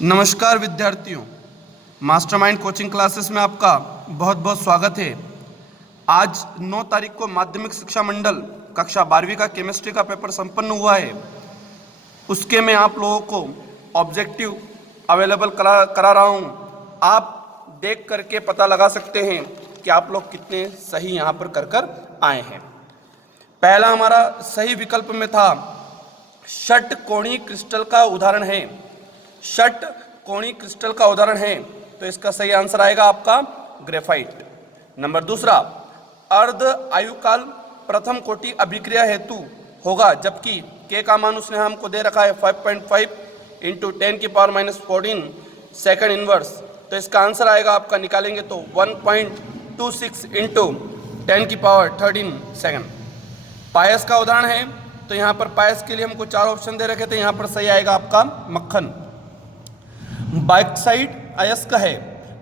नमस्कार विद्यार्थियों, mastermind coaching classes में आपका बहुत बहुत स्वागत है। आज 9 तारीख को माध्यमिक शिक्षा मंडल कक्षा 12वीं का केमिस्ट्री का पेपर संपन्न हुआ है। उसके मैं आप लोगों को ऑब्जेक्टिव अवेलेबल करा रहा हूँ। आप देख करके पता लगा सकते हैं कि आप लोग कितने सही यहाँ पर कर आए हैं। पहला हमारा सही विकल्प में था षटकोणीय क्रिस्टल का उदाहरण है। षटकोणीय क्रिस्टल का उदाहरण है तो इसका सही आंसर आएगा आपका ग्रेफाइट। नंबर दूसरा, अर्ध आयुकाल प्रथम कोटि अभिक्रिया हेतु होगा, जबकि के का मान उसने हमको दे रखा है 5.5 इंटू 10⁻14 सेकंड इनवर्स। तो इसका आंसर आएगा आपका निकालेंगे तो 1.26 इंटू 10⁻13 सेकंड। पायस का उदाहरण है तो यहाँ पर पायस के लिए हमको 4 ऑप्शन दे रखे थे, यहाँ पर सही आएगा आपका मक्खन। बॉक्साइट अयस्क है,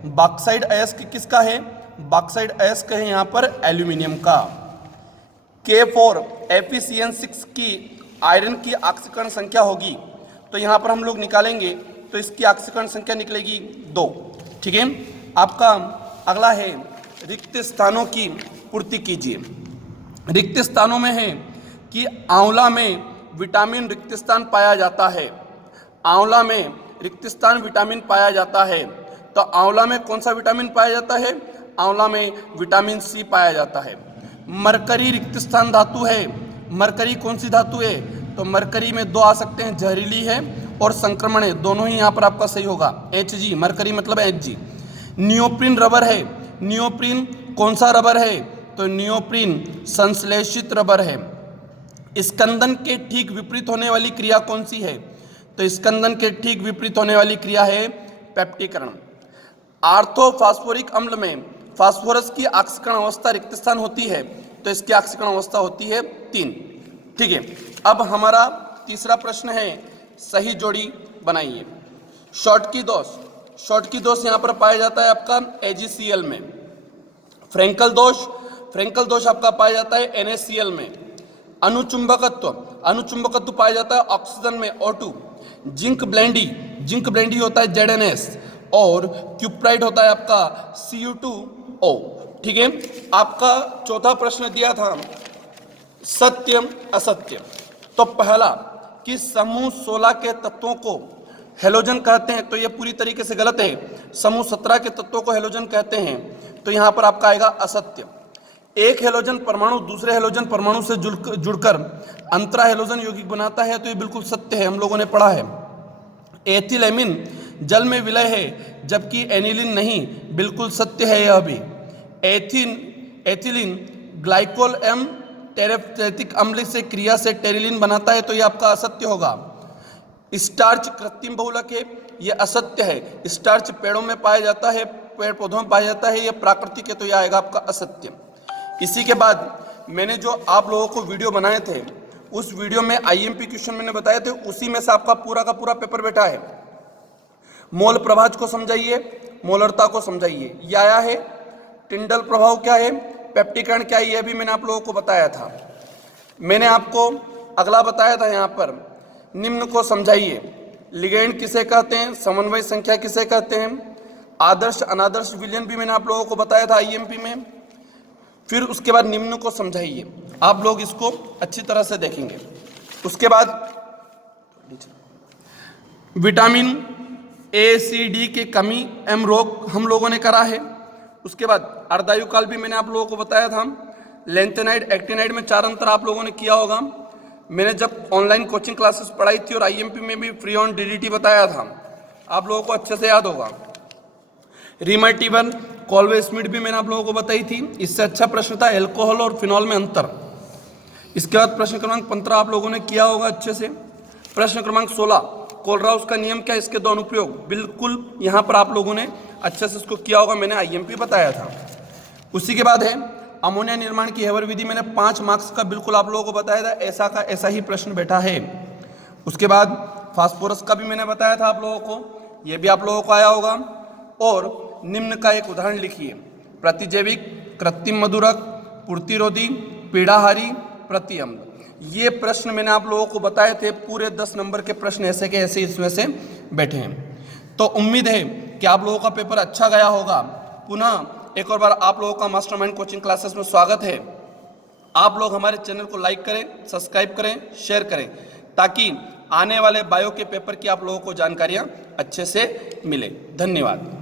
बॉक्साइट अयस्क किसका है? बॉक्साइट अयस्क है यहाँ पर एल्यूमिनियम का। K4 FeCN6 की आयरन की ऑक्सीकरण संख्या होगी, तो यहाँ पर हम लोग निकालेंगे तो इसकी ऑक्सीकरण संख्या निकलेगी 2। ठीक है। आपका अगला है रिक्त स्थानों की पूर्ति कीजिए। रिक्त स्थानों में है कि आंवला में विटामिन रिक्त स्थान पाया जाता है। आंवला में रिक्त स्थान विटामिन पाया जाता है, तो आंवला में कौन सा विटामिन पाया जाता है? आंवला में विटामिन सी पाया जाता है। मरकरी रिक्त स्थान धातु है। मरकरी कौन सी धातु है? तो मरकरी में 2 आ सकते हैं, जहरीली है और संक्रमण है, दोनों ही यहाँ पर आपका सही होगा। Hg, मरकरी मतलब Hg। नियोप्रिन रबर है। नियोप्रिन कौन सा रबर है? तो नियोप्रिन संश्लेषित रबर है। स्कंदन के ठीक विपरीत होने वाली क्रिया कौन सी है? तो स्कंदन के ठीक विपरीत होने वाली क्रिया है पेप्टीकरण। आर्थोफॉस्फोरिक अम्ल में फास्फोरस की ऑक्सीकरण अवस्था रिक्त स्थान होती है, तो इसकी ऑक्सीकरण अवस्था होती है 3। ठीक है। अब हमारा तीसरा प्रश्न है सही जोड़ी बनाइए। शॉर्टकी दोष, शॉर्टकी दोष यहाँ पर पाया जाता है आपका AgCl में। फ्रेंकल दोष, फ्रेंकल दोष आपका पाया जाता है NaCl में। अनुचुंबकत्व, अनुचुंबकत्व पाया जाता है ऑक्सीजन में O2। जिंक ब्लेंडी, जिंक ब्लेंडी होता है ZnS और क्यूप्राइट होता है आपका Cu2O। ठीक है। आपका चौथा प्रश्न दिया था सत्य असत्य। तो पहला कि समूह 16 के तत्वों को हेलोजन कहते हैं, तो ये पूरी तरीके से गलत है। समूह 17 के तत्वों को हेलोजन कहते हैं, तो यहाँ पर आपका आएगा असत्य। एक हेलोजन परमाणु दूसरे हेलोजन परमाणु से जुड़कर अंतरा हेलोजन यौगिक बनाता है, तो ये बिल्कुल सत्य है, हम लोगों ने पढ़ा है। एथिलेमिन जल में विलय है जबकि एनिलीन नहीं, बिल्कुल सत्य है यह भी। एथिलीन ग्लाइकोल एम टेरेफ्थेटिक अम्ल से क्रिया से टेरिलीन बनाता है, तो ये आपका असत्य होगा। स्टार्च कृत्रिम बहुलक है, ये असत्य है। स्टार्च पेड़ों में पाया जाता है, पेड़ पौधों में पाया जाता है, ये प्राकृतिक है, तो यह आएगा आपका असत्य। इसी के बाद मैंने जो आप लोगों को वीडियो बनाए थे, उस वीडियो में IMP क्वेश्चन मैंने बताए थे, उसी में से आपका पूरा का पूरा पेपर बैठा है। मोल प्रभाज को समझाइए, मोलरता को समझाइए, यह आया है। टिंडल प्रभाव क्या है, पेप्टीकरण क्या है, यह भी मैंने आप लोगों को बताया था। मैंने आपको अगला बताया था यहाँ पर, निम्न को समझाइए। लिगेंड किसे कहते हैं, समन्वय संख्या किसे कहते हैं, आदर्श अनादर्श विलयन भी मैंने आप लोगों को बताया था IMP में। फिर उसके बाद निम्न को समझाइए, आप लोग इसको अच्छी तरह से देखेंगे। उसके बाद विटामिन A, C, D की कमी एवं रोग हम लोगों ने करा है। उसके बाद अर्धायुकाल भी मैंने आप लोगों को बताया था। लेंथेनाइड एक्टिनाइड में 4 अंतर आप लोगों ने किया होगा। मैंने जब ऑनलाइन कोचिंग क्लासेस पढ़ाई थी और IMP में भी फ्री ऑन DDT बताया था, आप लोगों को अच्छे से याद होगा। रिमाइटिवन कॉल्वे स्मिड भी मैंने आप लोगों को बताई थी। इससे अच्छा प्रश्न था एल्कोहल और फिनॉल में अंतर। इसके बाद प्रश्न क्रमांक 15 आप लोगों ने किया होगा अच्छे से। प्रश्न क्रमांक 16 कोलराउस का नियम क्या, इसके 2 अनुप्रयोग, बिल्कुल यहाँ पर आप लोगों ने अच्छे से इसको किया होगा, मैंने IMP बताया था। उसी के बाद है अमोनिया निर्माण की हेवर विधि, मैंने 5 मार्क्स का बिल्कुल आप लोगों को बताया था, ऐसा का ऐसा ही प्रश्न बैठा है। उसके बाद फास्फोरस का भी मैंने बताया था आप लोगों को, ये भी आप लोगों को आया होगा। और निम्न का एक उदाहरण लिखिए, प्रतिजैविक, कृत्रिम मधुरक, पूर्तिरोधी, पीड़ाहारी, प्रतिअम्ल। ये प्रश्न मैंने आप लोगों को बताए थे, पूरे 10 नंबर के प्रश्न ऐसे के ऐसे इसमें से बैठे हैं। तो उम्मीद है कि आप लोगों का पेपर अच्छा गया होगा। पुनः एक और बार आप लोगों का मास्टरमाइंड कोचिंग क्लासेस में स्वागत है। आप लोग हमारे चैनल को लाइक करें, सब्सक्राइब करें, शेयर करें, ताकि आने वाले बायो के पेपर की आप लोगों को जानकारियां अच्छे से मिले। धन्यवाद।